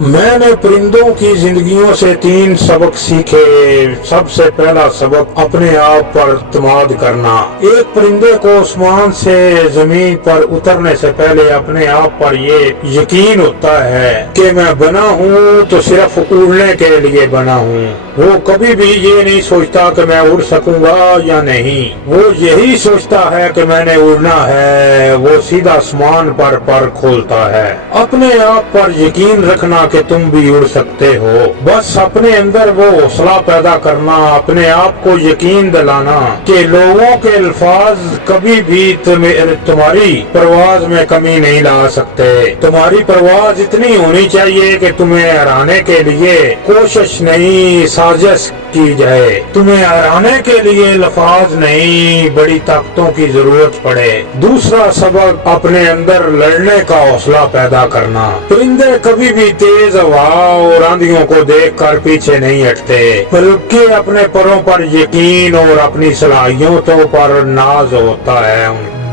میں نے پرندوں کی زندگیوں سے 3 سبق سیکھے۔ سب سے پہلا سبق اپنے آپ پر اعتماد کرنا۔ ایک پرندے کو آسمان سے زمین پر اترنے سے پہلے اپنے آپ پر یہ یقین ہوتا ہے کہ میں بنا ہوں تو صرف اڑنے کے لیے بنا ہوں۔ وہ کبھی بھی یہ نہیں سوچتا کہ میں اڑ سکوں گا یا نہیں، وہ یہی سوچتا ہے کہ میں نے اڑنا ہے۔ وہ سیدھا آسمان پر پر کھولتا ہے۔ اپنے آپ پر یقین رکھنا کہ تم بھی اڑ سکتے ہو، بس اپنے اندر وہ حوصلہ پیدا کرنا، اپنے آپ کو یقین دلانا کہ لوگوں کے الفاظ کبھی بھی تمہاری پرواز میں کمی نہیں لا سکتے۔ تمہاری پرواز اتنی ہونی چاہیے کہ تمہیں ہرانے کے لیے کوشش نہیں، سازش کی جائے۔ تمہیں ہرانے کے لیے الفاظ نہیں، بڑی طاقتوں کی ضرورت پڑے۔ دوسرا سبق اپنے اندر لڑنے کا حوصلہ پیدا کرنا۔ پرندے کبھی بھی تیز ہوا اور آندھیوں کو دیکھ کر پیچھے نہیں ہٹتے، بلکہ اپنے پروں پر یقین اور اپنی صلاحیتوں پر ناز ہوتا ہے۔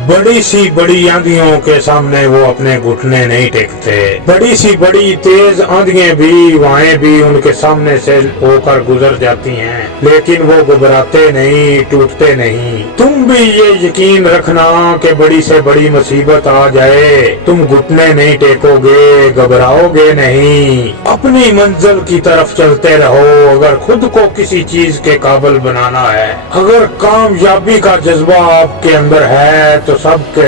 بڑی سی بڑی آندھیوں کے سامنے وہ اپنے گھٹنے نہیں ٹیکتے۔ بڑی سی بڑی تیز آندھیاں بھی، ہوائیں بھی ان کے سامنے سے ہو کر گزر جاتی ہیں، لیکن وہ گھبراتے نہیں، ٹوٹتے نہیں۔ تم بھی یہ یقین رکھنا کہ بڑی سے بڑی مصیبت آ جائے، تم گھٹنے نہیں ٹیکو گے، گھبراؤ گے نہیں، اپنی منزل کی طرف چلتے رہو۔ اگر خود کو کسی چیز کے قابل بنانا ہے، اگر کامیابی کا جذبہ آپ کے اندر ہے تو سب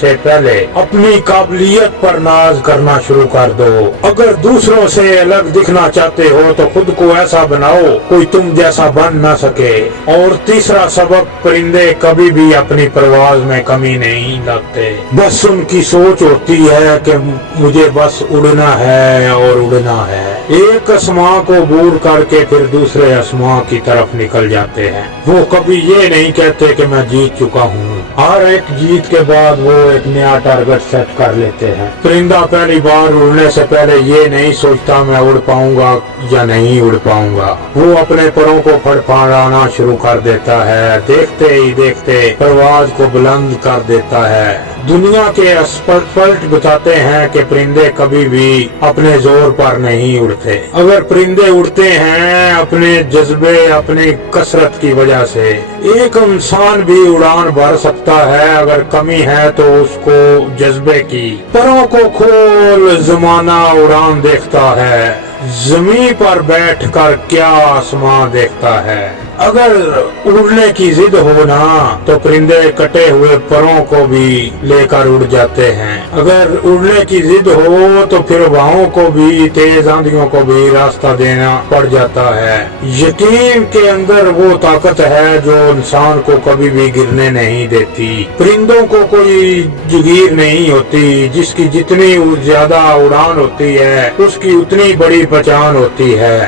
سے پہلے اپنی قابلیت پر ناز کرنا شروع کر دو۔ اگر دوسروں سے الگ دکھنا چاہتے ہو تو خود کو ایسا بناؤ کوئی تم جیسا بن نہ سکے۔ اور تیسرا سبق، پرندے کبھی بھی اپنی پرواز میں کمی نہیں لاتے۔ بس ان کی سوچ ہوتی ہے کہ مجھے بس اڑنا ہے اور اڑنا ہے۔ ایک آسماں کو عبور کر کے پھر دوسرے آسماں کی طرف نکل جاتے ہیں۔ وہ کبھی یہ نہیں کہتے کہ میں جیت چکا ہوں۔ ہر ایک جیت کے بعد وہ ایک نیا ٹارگٹ سیٹ کر لیتے ہیں۔ پرندہ پہلی بار اڑنے سے پہلے یہ نہیں سوچتا میں اڑ پاؤں گا یا نہیں اڑ پاؤں گا۔ وہ اپنے پروں کو پھڑپھڑانا شروع کر دیتا ہے، دیکھتے ہی دیکھتے پرواز کو بلند کر دیتا ہے۔ دنیا کے ایکسپرٹ بتاتے ہیں کہ پرندے کبھی بھی اپنے زور پر نہیں اڑتے۔ اگر پرندے اڑتے ہیں اپنے جذبے، اپنی کثرت کی وجہ سے۔ ایک انسان بھی اڑان بھر سکتا ہے، اگر کمی ہے تو اس کو جذبے کی۔ پروں کو کھول، زمانہ اڑان دیکھتا ہے، زمین پر بیٹھ کر کیا آسمان دیکھتا ہے۔ اگر اڑنے کی ضد ہو نا تو پرندے کٹے ہوئے پروں کو بھی لے کر اڑ جاتے ہیں۔ اگر اڑنے کی ضد ہو تو پھر ہواؤں کو بھی، تیز آندھیوں کو بھی راستہ دینا پڑ جاتا ہے۔ یقین کے اندر وہ طاقت ہے جو انسان کو کبھی بھی گرنے نہیں دیتی۔ پرندوں کو کوئی جگیر نہیں ہوتی، جس کی جتنی زیادہ اڑان ہوتی ہے اس کی اتنی بڑی پہچان ہوتی ہے۔